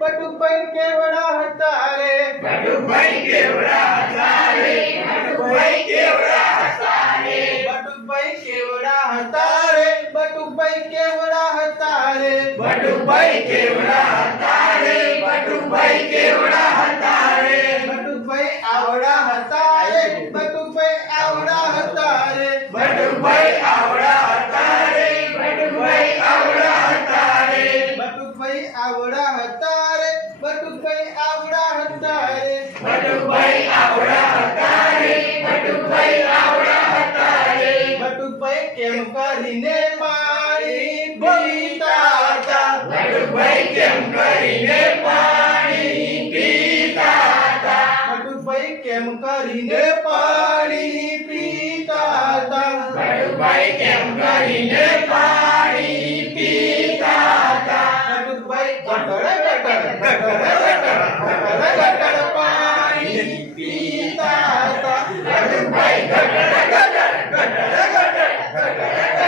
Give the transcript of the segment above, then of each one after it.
બટુકભાઈ કેવડા હતા રે બટુકભાઈ કેવડા હતા રે બટુકભાઈ કેવડા હતા રે બટુકભાઈ કેવડા હતા રે બટુકભાઈ કેવડા હતા રે બટુકભાઈ કેવડા હતા રે બટુકભાઈ કેવડા હતા રે બટુકભાઈ આવડા હતા રે બટુકભાઈ આવડા હતા રે બટુકભાઈ આવડા હતા રે બટુકભાઈ આવડા હતા રે બટુકભાઈ આવડા હતા રે બટુકભાઈ આવડા હતા રે બટુકભાઈ આવડા હતા રે બટુકભાઈ આવડા હતા રે બટુકભાઈ કેમ કરીને પાણી પીતા હતા બટુકભાઈ કેમ કરીને પાણી પીતા હતા બટુકભાઈ કેમ કરીને પાણી પીતા હતા બટુકભાઈ કેમ કરીને પાણી પીતા હતા બટુકભાઈ ગટર ગટર ગટર ગટર ગટર ગટર પાણી પીતા હતા બટુકભાઈ ગટર ગટર ગટર ગટર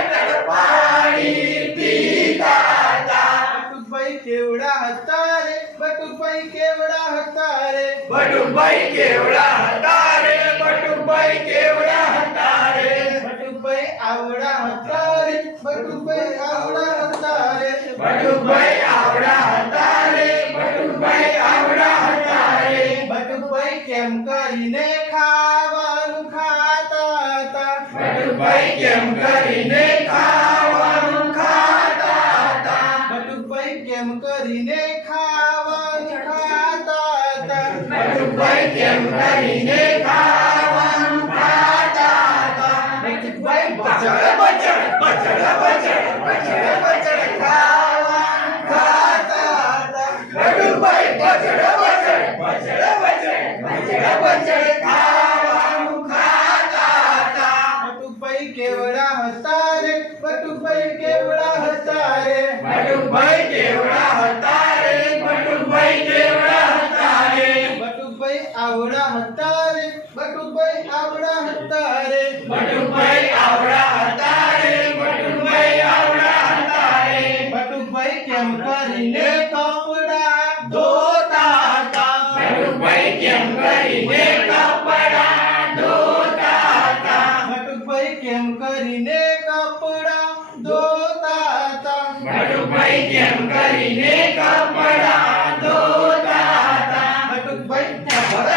ગટર પાણી પીતા હતા બટુકભાઈ કેવડા હતા રે બટુકભાઈ કેવડા હતા રે બટુકભાઈ કેવડા હતા રે બટુકભાઈ કેવડા હતા રે બટુકભાઈ આવડા હતા રે બટુકભાઈ આવડા હતા રે બટુકભાઈ આવડા હતા રે બટુકભાઈ આવડા હતા રે બટુકભાઈ કેમ કરીને ખાવાનું ખાતા હતા બટુકભાઈ કેમ કરીને ખાવાનું ખાતા હતા બટુકભાઈ કેમ કરીને ખાવાનું ખાતા હતા બટુકભાઈ કેમ કરીને ખાવાનું ખાતા હતા બટુકભાઈ બચડ બચડ બચડ બચડ બચડ બચડ ખાવાનું ખાતા હતા બટુકભાઈ બચડ બચડ બચડ બચડ બચડ બચડ ખાવાનું ખાતા હતા બટુકભાઈ કેવડા હતા રે બટુકભાઈ કેવડા હતા રે બટુકભાઈ કેવડા હતા રે બટુકભાઈ કેવડા હતા રે બટુકભાઈ આવડા હતા રે બટુકભાઈ આવડા હતા રે બટુકભાઈ આવડા હતા રે બટુકભાઈ આવડા હતા રે બટુકભાઈ કેમ કરીને કપડા ધોતા હતા બટુકભાઈ કેમ કરીને કપડા ધોતા હતા બટુકભાઈ કેમ કરીને કપડા ધોતા હતા બટુકભાઈ કેમ કરીને કપડા ધોતા હતા બટુકભાઈ ડબડ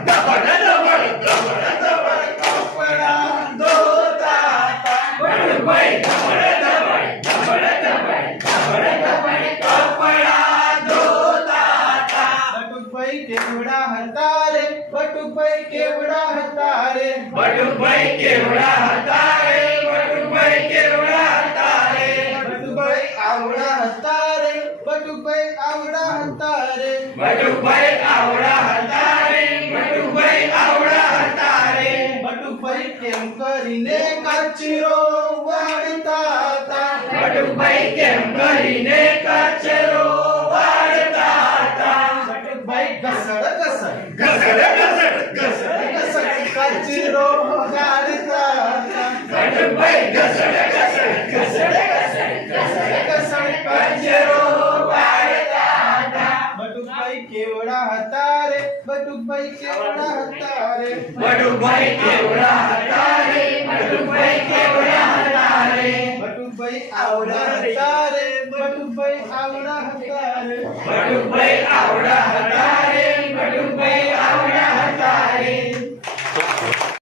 ડબડ ડબડ ડબડ ડબડ કપડા ધોતા હતા બટુકભાઈ ડબડ ડબડ ડબડ ડબડ ડબડ કપડા ધોતા હતા બટુકભાઈ કેવડા હતા રે બટુકભાઈ કેવડા હતા રે બટુકભાઈ કેવડા હતા રે બટુકભાઈ કેવડા હતા રે બટુકભાઈ આવડા હતા રે બટુકભાઈ આવડા હતા રે બટુકભાઈ આવડા હતા રે બટુકભાઈ આવડા હતા રે બટુકભાઈ કેમ કરીને કચરો વાળતા હતા બટુકભાઈ કેમ કરીને કચરો વાળતા હતા બટુકભાઈ ઘસડ ઘસડ ઘસડ ઘસડ ઘસડ ઘસડ કચરો ગાળતા હતા બટુકભાઈ ઘસડ ઘસડ ઘસડ ઘસડ ઘસડ કચરો વાળતા હતા બટુકભાઈ કેવડા હતા રે બટુકભાઈ કેવડા હતા રે બટુકભાઈ કેવડા હતા રે બટુકભાઈ કેવડા હતા રે બટુકભાઈ આવડા હતા રે બટુકભાઈ આવડા હતા રે બટુકભાઈ